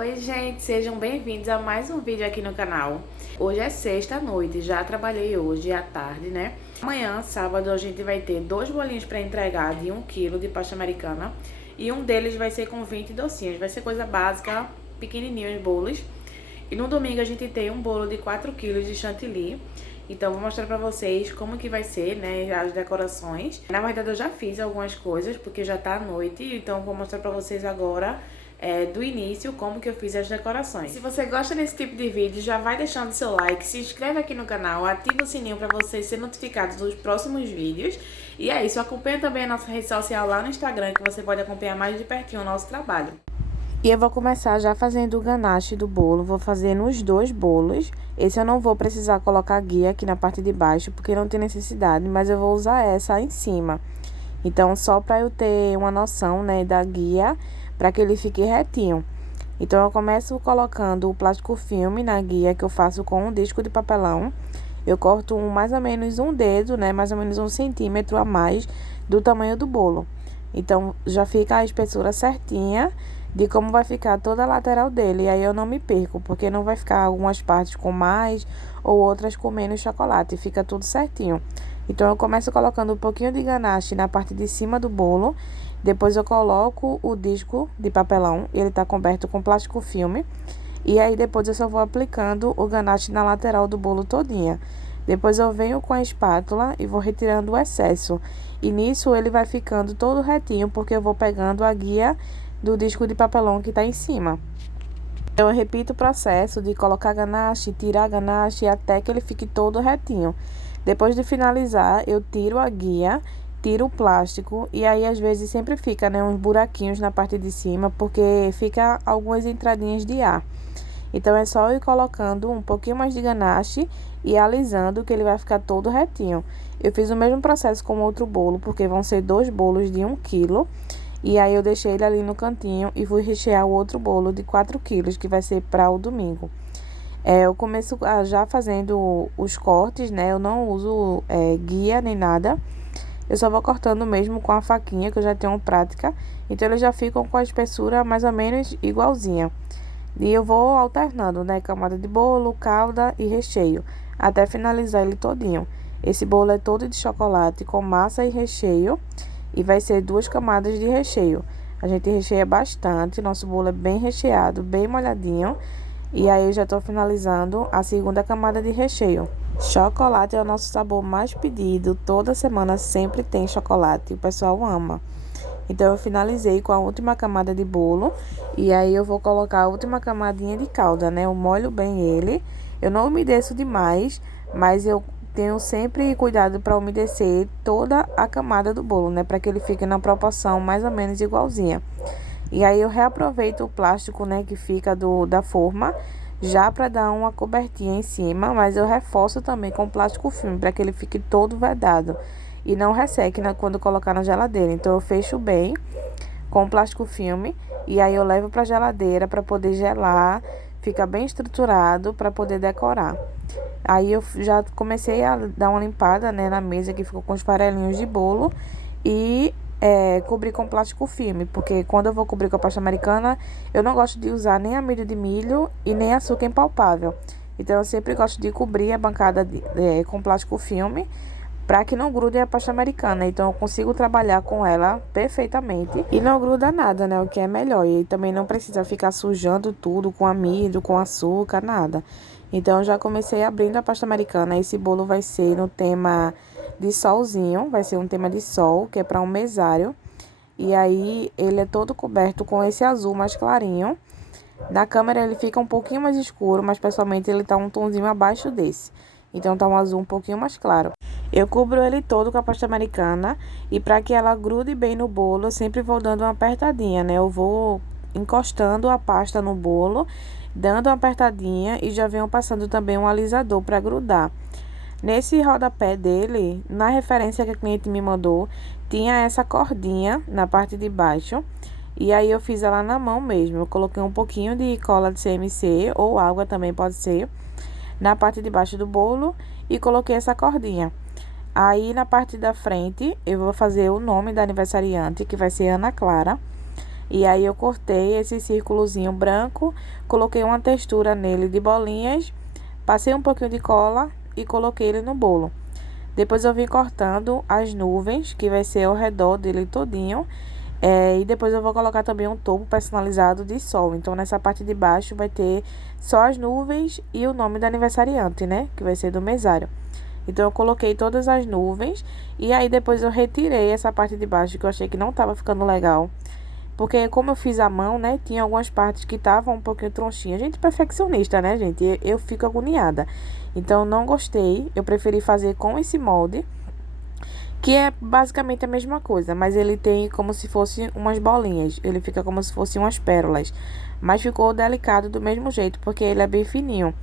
Oi gente, sejam bem-vindos a mais um vídeo aqui no canal. Hoje é sexta-noite, já trabalhei hoje à tarde, né? Amanhã, sábado, a gente vai ter 2 bolinhos para entregar de 1 quilo de pasta americana. E um deles vai ser com 20 docinhos, vai ser coisa básica, pequenininhos bolos. E no domingo a gente tem um bolo de 4 quilos de chantilly. Então vou mostrar pra vocês como que vai ser, né, as decorações. Na verdade eu já fiz algumas coisas, porque já tá à noite, então vou mostrar pra vocês agora do início como que eu fiz as decorações. Se você gosta desse tipo de vídeo, já vai deixando seu like, se inscreve aqui no canal, ativa o sininho pra você ser notificado dos próximos vídeos. E é isso, acompanha também a nossa rede social lá no Instagram, que você pode acompanhar mais de pertinho o nosso trabalho. E eu vou começar já fazendo o ganache do bolo, vou fazer nos 2 bolos. Esse eu não vou precisar colocar guia aqui na parte de baixo, porque não tem necessidade, mas eu vou usar essa em cima. Então, só para eu ter uma noção, né, da guia, para que ele fique retinho. Então, eu começo colocando o plástico filme na guia, que eu faço com um disco de papelão. Eu corto mais ou menos um dedo, né, mais ou menos 1 centímetro a mais do tamanho do bolo. Então, já fica a espessura certinha de como vai ficar toda a lateral dele. E aí eu não me perco, porque não vai ficar algumas partes com mais ou outras com menos chocolate. Fica tudo certinho. Então, eu começo colocando um pouquinho de ganache na parte de cima do bolo. Depois eu coloco o disco de papelão. Ele tá coberto com plástico filme. E aí, depois eu só vou aplicando o ganache na lateral do bolo todinha. Depois eu venho com a espátula e vou retirando o excesso. E nisso ele vai ficando todo retinho, porque eu vou pegando a guia do disco de papelão que tá em cima. Então, eu repito o processo de colocar ganache, tirar ganache, até que ele fique todo retinho. Depois de finalizar, eu tiro a guia, tiro o plástico, e aí às vezes sempre fica, né, uns buraquinhos na parte de cima, porque fica algumas entradinhas de ar. Então, é só ir colocando um pouquinho mais de ganache e alisando, que ele vai ficar todo retinho. Eu fiz o mesmo processo com outro bolo, porque vão ser 2 bolos de 1 quilo. E aí, eu deixei ele ali no cantinho e fui rechear o outro bolo de 4 quilos, que vai ser para o domingo. Eu começo já fazendo os cortes, né? Eu não uso guia nem nada. Eu só vou cortando mesmo com a faquinha, que eu já tenho prática. Então, eles já ficam com a espessura mais ou menos igualzinha. E eu vou alternando, né? Camada de bolo, calda e recheio, até finalizar ele todinho. Esse bolo é todo de chocolate com massa e recheio. E vai ser 2 camadas de recheio. A gente recheia bastante. Nosso bolo é bem recheado, bem molhadinho. E aí eu já tô finalizando a segunda camada de recheio. Chocolate é o nosso sabor mais pedido. Toda semana sempre tem chocolate. O pessoal ama. Então, eu finalizei com a última camada de bolo. E aí, eu vou colocar a última camadinha de calda, né? Eu molho bem ele. Eu não umedeço demais, mas eu tenho sempre cuidado para umedecer toda a camada do bolo, né? Para que ele fique na proporção mais ou menos igualzinha. E aí, eu reaproveito o plástico, né? Que fica da forma, já para dar uma cobertinha em cima. Mas eu reforço também com plástico filme, para que ele fique todo vedado e não resseque, né, quando colocar na geladeira. Então, eu fecho bem com plástico filme e aí eu levo para geladeira para poder gelar, fica bem estruturado para poder decorar. Aí eu já comecei a dar uma limpada, né, na mesa que ficou com os farelinhos de bolo e cobrir com plástico filme, porque quando eu vou cobrir com a pasta americana, eu não gosto de usar nem amido de milho e nem açúcar impalpável. Então, eu sempre gosto de cobrir a bancada com plástico filme, para que não grude a pasta americana. Então, eu consigo trabalhar com ela perfeitamente. E não gruda nada, né? O que é melhor. E também não precisa ficar sujando tudo com amido, com açúcar, nada. Então, eu já comecei abrindo a pasta americana. Esse bolo vai ser no tema de solzinho. Vai ser um tema de sol, que é para um mesário. E aí, ele é todo coberto com esse azul mais clarinho. Na câmera, ele fica um pouquinho mais escuro, mas pessoalmente ele tá um tonzinho abaixo desse. Então, tá um azul um pouquinho mais claro. Eu cubro ele todo com a pasta americana e para que ela grude bem no bolo, eu sempre vou dando uma apertadinha, né? Eu vou encostando a pasta no bolo, dando uma apertadinha e já venho passando também um alisador para grudar. Nesse rodapé dele, na referência que a cliente me mandou, tinha essa cordinha na parte de baixo. E aí eu fiz ela na mão mesmo. Eu coloquei um pouquinho de cola de CMC ou água também pode ser na parte de baixo do bolo e coloquei essa cordinha. Aí, na parte da frente, eu vou fazer o nome da aniversariante, que vai ser Ana Clara. E aí eu cortei esse círculozinho branco, coloquei uma textura nele de bolinhas, passei um pouquinho de cola e coloquei ele no bolo. Depois eu vim cortando as nuvens, que vai ser ao redor dele todinho. E depois eu vou colocar também um topo personalizado de sol. Então, nessa parte de baixo vai ter só as nuvens e o nome do aniversariante, né? Que vai ser do mesário. Então, eu coloquei todas as nuvens. E aí, depois eu retirei essa parte de baixo, que eu achei que não tava ficando legal. Porque como eu fiz à mão, né? Tinha algumas partes que estavam um pouquinho tronchinhas. Gente perfeccionista, né, gente? Eu fico agoniada. Então, não gostei. Eu preferi fazer com esse molde, que é basicamente a mesma coisa, mas ele tem como se fosse umas bolinhas, ele fica como se fossem umas pérolas, mas ficou delicado do mesmo jeito, porque ele é bem fininho,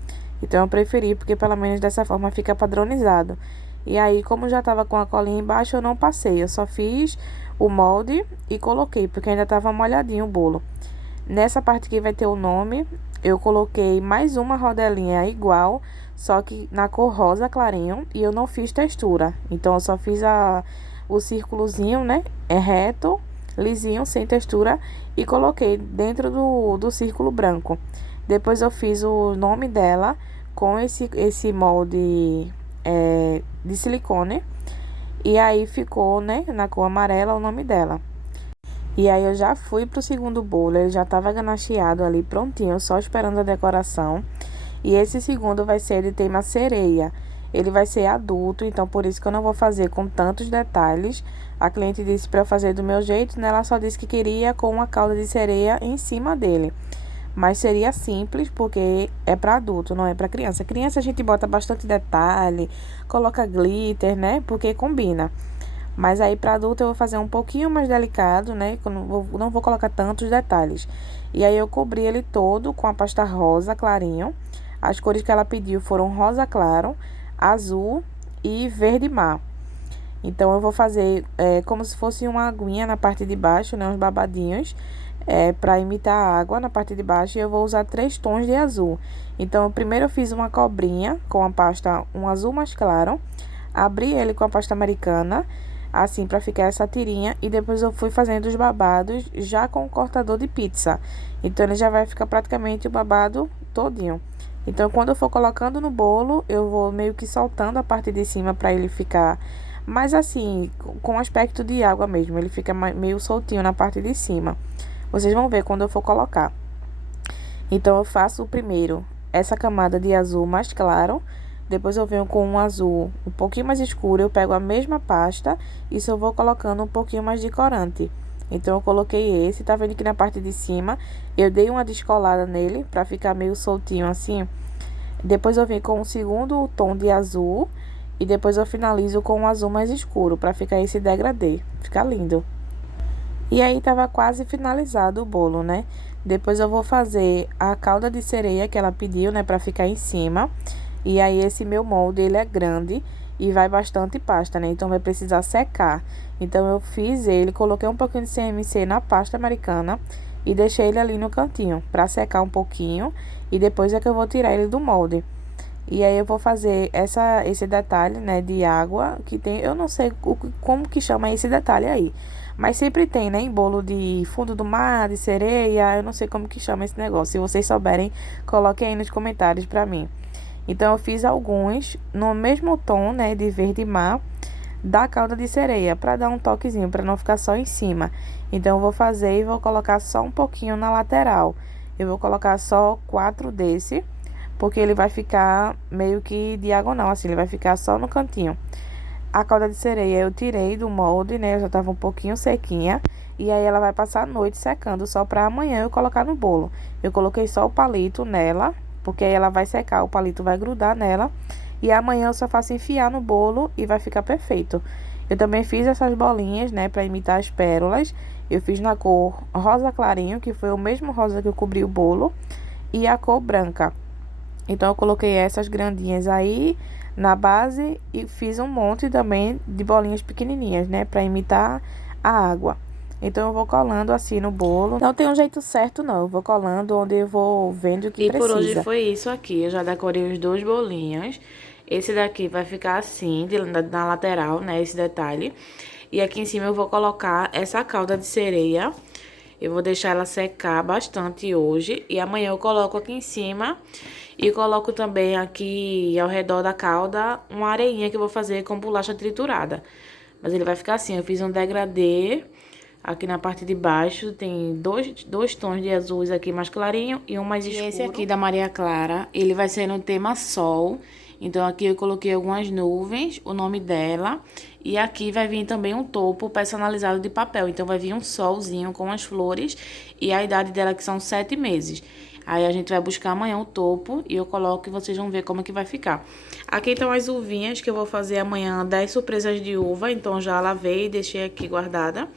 então eu preferi, porque pelo menos dessa forma fica padronizado. E aí, como já tava com a colinha embaixo, eu não passei, eu só fiz o molde e coloquei, porque ainda tava molhadinho o bolo. Nessa parte que vai ter o nome, eu coloquei mais uma rodelinha igual, só que na cor rosa clarinho, e eu não fiz textura. Então, eu só fiz o círculozinho, né? É reto, lisinho, sem textura, e coloquei dentro do círculo branco. Depois, eu fiz o nome dela com esse molde de silicone, e aí ficou, né, na cor amarela o nome dela. E aí eu já fui pro segundo bolo, ele já tava ganacheado ali, prontinho, só esperando a decoração. E esse segundo vai ser de tema sereia. Ele vai ser adulto, então por isso que eu não vou fazer com tantos detalhes. A cliente disse para eu fazer do meu jeito, né? Ela só disse que queria com uma cauda de sereia em cima dele. Mas seria simples, porque é para adulto, não é para criança. Criança a gente bota bastante detalhe, coloca glitter, né? Porque combina. Mas aí para adulto eu vou fazer um pouquinho mais delicado, né? Eu não vou colocar tantos detalhes. E aí eu cobri ele todo com a pasta rosa clarinho. As cores que ela pediu foram rosa claro, azul e verde mar. Então eu vou fazer como se fosse uma aguinha na parte de baixo, né? Uns babadinhos, para imitar a água na parte de baixo. E eu vou usar 3 tons de azul. Então primeiro eu fiz uma cobrinha com a pasta um azul mais claro. Abri ele com a pasta americana, assim, para ficar essa tirinha. E depois eu fui fazendo os babados já com o cortador de pizza. Então ele já vai ficar praticamente o babado todinho. Então quando eu for colocando no bolo, eu vou meio que soltando a parte de cima para ele ficar mais assim, com aspecto de água mesmo. Ele fica meio soltinho na parte de cima. Vocês vão ver quando eu for colocar. Então eu faço primeiro essa camada de azul mais claro. Depois eu venho com um azul um pouquinho mais escuro, eu pego a mesma pasta e só vou colocando um pouquinho mais de corante. Então eu coloquei esse, tá vendo que na parte de cima eu dei uma descolada nele pra ficar meio soltinho assim. Depois eu venho com o segundo tom de azul e depois eu finalizo com um azul mais escuro pra ficar esse degradê, fica lindo. E aí tava quase finalizado o bolo, né? Depois eu vou fazer a calda de sereia que ela pediu, né, pra ficar em cima. E aí esse meu molde, ele é grande e vai bastante pasta, né? Então vai precisar secar. Então eu fiz ele, coloquei um pouquinho de CMC na pasta americana e deixei ele ali no cantinho pra secar um pouquinho. E depois é que eu vou tirar ele do molde. E aí eu vou fazer esse detalhe, né, de água que tem, eu não sei como que chama esse detalhe aí. Mas sempre tem, né, em bolo de fundo do mar, de sereia, eu não sei como que chama esse negócio. Se vocês souberem, coloquem aí nos comentários pra mim. Então eu fiz alguns no mesmo tom, né, de verde mar da calda de sereia, para dar um toquezinho, para não ficar só em cima. Então eu vou fazer e vou colocar só um pouquinho na lateral. Eu vou colocar só 4 desse, porque ele vai ficar meio que diagonal, assim, ele vai ficar só no cantinho. A calda de sereia eu tirei do molde, né, eu já tava um pouquinho sequinha. E aí ela vai passar a noite secando, só para amanhã eu colocar no bolo. Eu coloquei só o palito nela, porque aí ela vai secar, o palito vai grudar nela. E amanhã eu só faço enfiar no bolo e vai ficar perfeito. Eu também fiz essas bolinhas, né, para imitar as pérolas. Eu fiz na cor rosa clarinho, que foi o mesmo rosa que eu cobri o bolo, e a cor branca. Então eu coloquei essas grandinhas aí na base e fiz um monte também de bolinhas pequenininhas, né, para imitar a água. Então eu vou colando assim no bolo. Não tem um jeito certo não, eu vou colando onde eu vou vendo o que precisa. E por hoje foi isso aqui, eu já decorei os 2 bolinhos. Esse daqui vai ficar assim, na lateral, né, esse detalhe. E aqui em cima eu vou colocar essa calda de sereia. Eu vou deixar ela secar bastante hoje e amanhã eu coloco aqui em cima e coloco também aqui ao redor da calda uma areinha que eu vou fazer com bolacha triturada. Mas ele vai ficar assim, eu fiz um degradê aqui na parte de baixo, tem dois tons de azuis aqui mais clarinho e um mais escuro. E esse aqui da Maria Clara, ele vai ser no tema sol. Então aqui eu coloquei algumas nuvens, o nome dela. E aqui vai vir também um topo personalizado de papel. Então vai vir um solzinho com as flores e a idade dela que são 7 meses. Aí a gente vai buscar amanhã o topo e eu coloco e vocês vão ver como é que vai ficar. Aqui estão as uvinhas que eu vou fazer amanhã, 10 surpresas de uva. Então já lavei e deixei aqui guardada.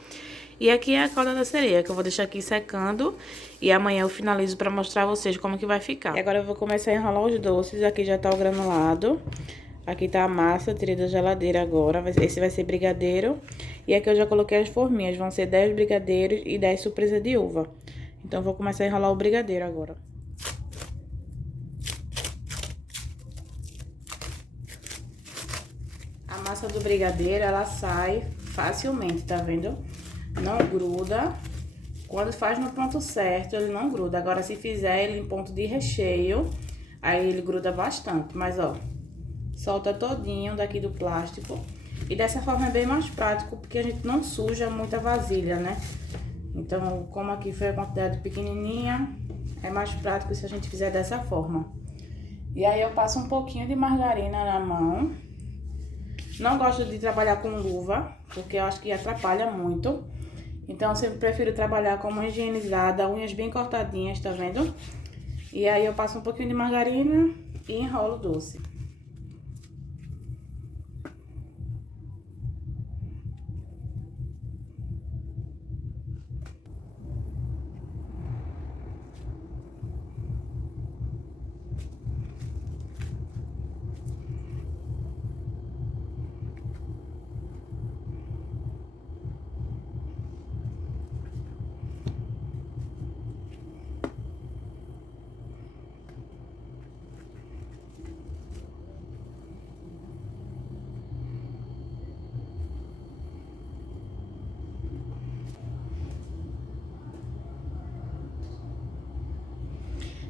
E aqui é a calda da sereia, que eu vou deixar aqui secando. E amanhã eu finalizo pra mostrar a vocês como que vai ficar. E agora eu vou começar a enrolar os doces. Aqui já tá o granulado. Aqui tá a massa, tirei da geladeira agora. Esse vai ser brigadeiro. E aqui eu já coloquei as forminhas. Vão ser 10 brigadeiros e 10 surpresas de uva. Então eu vou começar a enrolar o brigadeiro agora. A massa do brigadeiro, ela sai facilmente, tá vendo? Não gruda. Quando faz no ponto certo, ele não gruda. Agora, se fizer ele em ponto de recheio, aí ele gruda bastante. Mas, ó, solta todinho daqui do plástico. E dessa forma é bem mais prático, porque a gente não suja muita vasilha, né? Então, como aqui foi a quantidade pequenininha, é mais prático se a gente fizer dessa forma. E aí eu passo um pouquinho de margarina na mão. Não gosto de trabalhar com luva, porque eu acho que atrapalha muito. Então, eu sempre prefiro trabalhar com mão higienizada, unhas bem cortadinhas, tá vendo? E aí eu passo um pouquinho de margarina e enrolo o doce.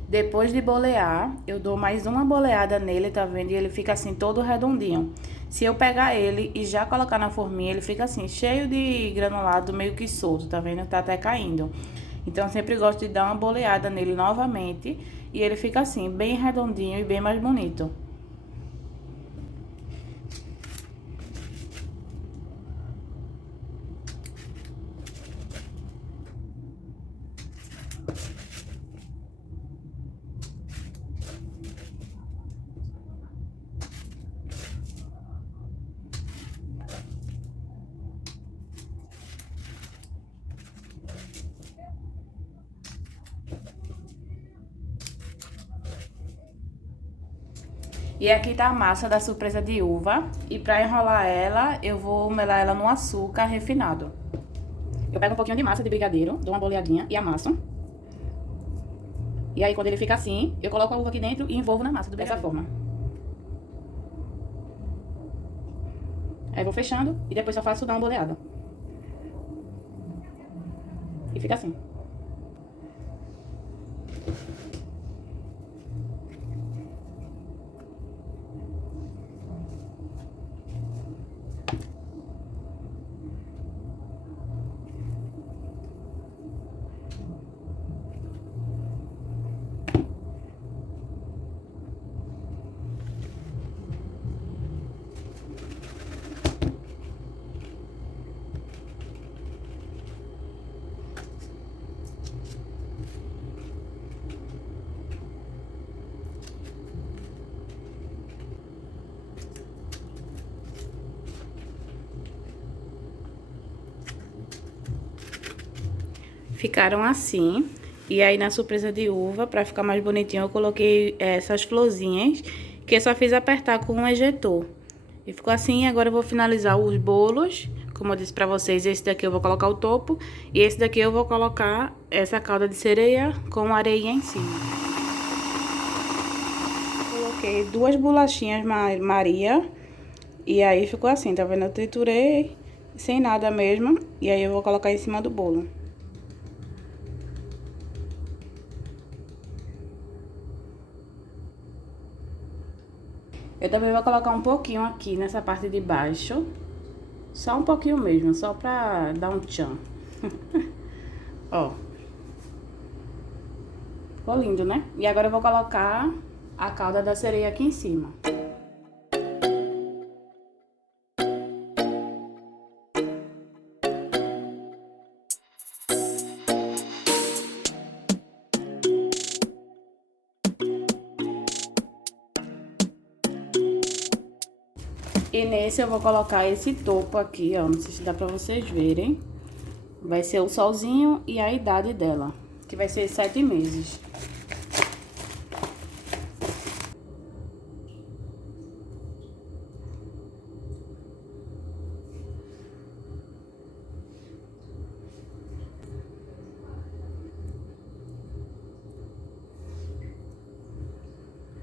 Depois de bolear, eu dou mais uma boleada nele, tá vendo? E ele fica assim, todo redondinho. Se eu pegar ele e já colocar na forminha, ele fica assim, cheio de granulado, meio que solto, tá vendo? Tá até caindo. Então, eu sempre gosto de dar uma boleada nele novamente. E ele fica assim, bem redondinho e bem mais bonito. E aqui tá a massa da surpresa de uva. E pra enrolar ela, eu vou melar ela no açúcar refinado. Eu pego um pouquinho de massa de brigadeiro, dou uma boleadinha e amasso. E aí, quando ele fica assim, eu coloco a uva aqui dentro e envolvo na massa dessa forma. Aí vou fechando e depois só faço dar uma boleada. E fica assim. Ficaram assim. E aí, na surpresa de uva, pra ficar mais bonitinho, eu coloquei essas florzinhas, que eu só fiz apertar com um ejetor. E ficou assim. Agora eu vou finalizar os bolos. Como eu disse pra vocês, esse daqui eu vou colocar o topo. E esse daqui eu vou colocar essa calda de sereia com areia em cima. Coloquei 2 bolachinhas Maria. E aí ficou assim, tá vendo? Eu triturei sem nada mesmo. E aí eu vou colocar em cima do bolo. Eu também vou colocar um pouquinho aqui nessa parte de baixo. Só um pouquinho mesmo, só pra dar um tchan. Ó. Ficou lindo, né? E agora eu vou colocar a cauda da sereia aqui em cima. E nesse eu vou colocar esse topo aqui, ó, não sei se dá pra vocês verem. Vai ser o solzinho e a idade dela, que vai ser 7 meses.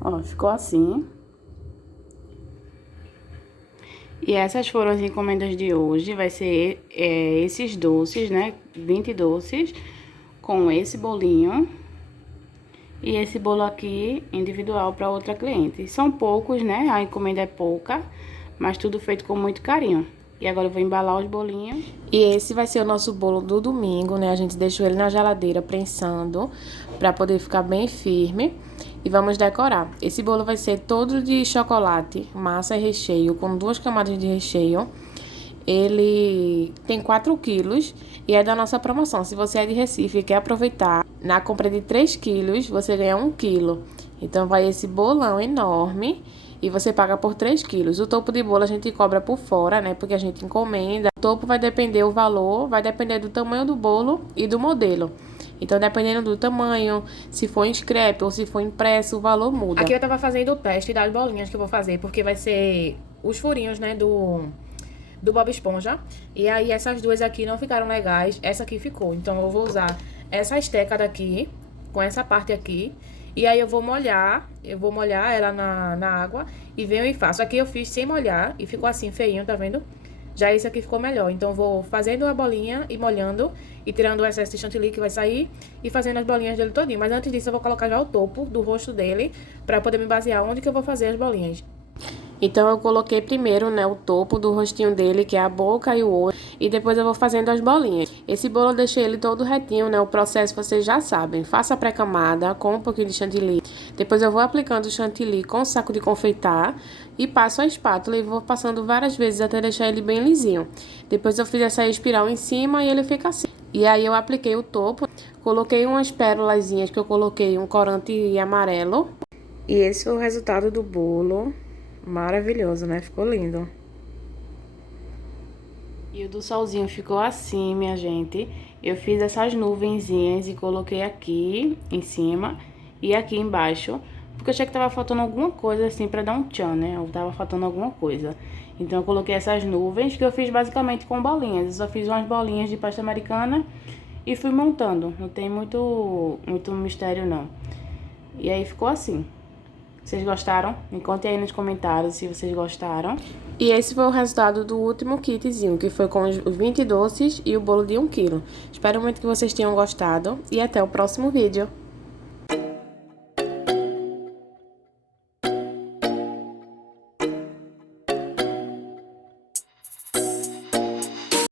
Ó, ficou assim. E essas foram as encomendas de hoje. Vai ser esses doces, né? 20 doces com esse bolinho. E esse bolo aqui individual para outra cliente. São poucos, né? A encomenda é pouca, mas tudo feito com muito carinho. E agora eu vou embalar os bolinhos. E esse vai ser o nosso bolo do domingo, né? A gente deixou ele na geladeira prensando para poder ficar bem firme. E vamos decorar. Esse bolo vai ser todo de chocolate, massa e recheio, com 2 camadas de recheio. Ele tem 4 quilos e é da nossa promoção. Se você é de Recife e quer aproveitar, na compra de 3 quilos, você ganha 1 quilo. Então, vai esse bolão enorme e você paga por 3 quilos. O topo de bolo a gente cobra por fora, né? Porque a gente encomenda. O topo vai depender o valor, vai depender do tamanho do bolo e do modelo. Então, dependendo do tamanho, se for em scrap ou se for impresso, o valor muda. Aqui eu tava fazendo o teste das bolinhas que eu vou fazer, porque vai ser os furinhos, né, do Bob Esponja. E aí, essas duas aqui não ficaram legais, essa aqui ficou. Então, eu vou usar essa esteca daqui, com essa parte aqui. E aí, eu vou molhar ela na água e venho e faço. Aqui eu fiz sem molhar e ficou assim, feinho, tá vendo? Já esse aqui ficou melhor. Então, eu vou fazendo a bolinha e molhando e tirando o excesso de chantilly que vai sair e fazendo as bolinhas dele todinho. Mas antes disso, eu vou colocar já o topo do rosto dele pra poder me basear onde que eu vou fazer as bolinhas. Então, eu coloquei primeiro, né, o topo do rostinho dele, que é a boca e o olho, e depois eu vou fazendo as bolinhas. Esse bolo eu deixei ele todo retinho, né, o processo vocês já sabem. Faça a pré-camada com um pouquinho de chantilly. Depois eu vou aplicando o chantilly com o saco de confeitar e passo a espátula e vou passando várias vezes até deixar ele bem lisinho. Depois eu fiz essa espiral em cima e ele fica assim. E aí eu apliquei o topo, coloquei umas pérolazinhas que eu coloquei um corante amarelo. E esse foi o resultado do bolo. Maravilhoso, né? Ficou lindo. E o do solzinho ficou assim, minha gente. Eu fiz essas nuvenzinhas e coloquei aqui em cima e aqui embaixo. Porque eu achei que tava faltando alguma coisa assim pra dar um tchan, né? Ou tava faltando alguma coisa. Então eu coloquei essas nuvens que eu fiz basicamente com bolinhas. Eu só fiz umas bolinhas de pasta americana e fui montando. Não tem muito mistério, não. E aí ficou assim. Vocês gostaram? Me contem aí nos comentários se vocês gostaram. E esse foi o resultado do último kitzinho, que foi com os 20 doces e o bolo de 1 quilo. Espero muito que vocês tenham gostado e até o próximo vídeo.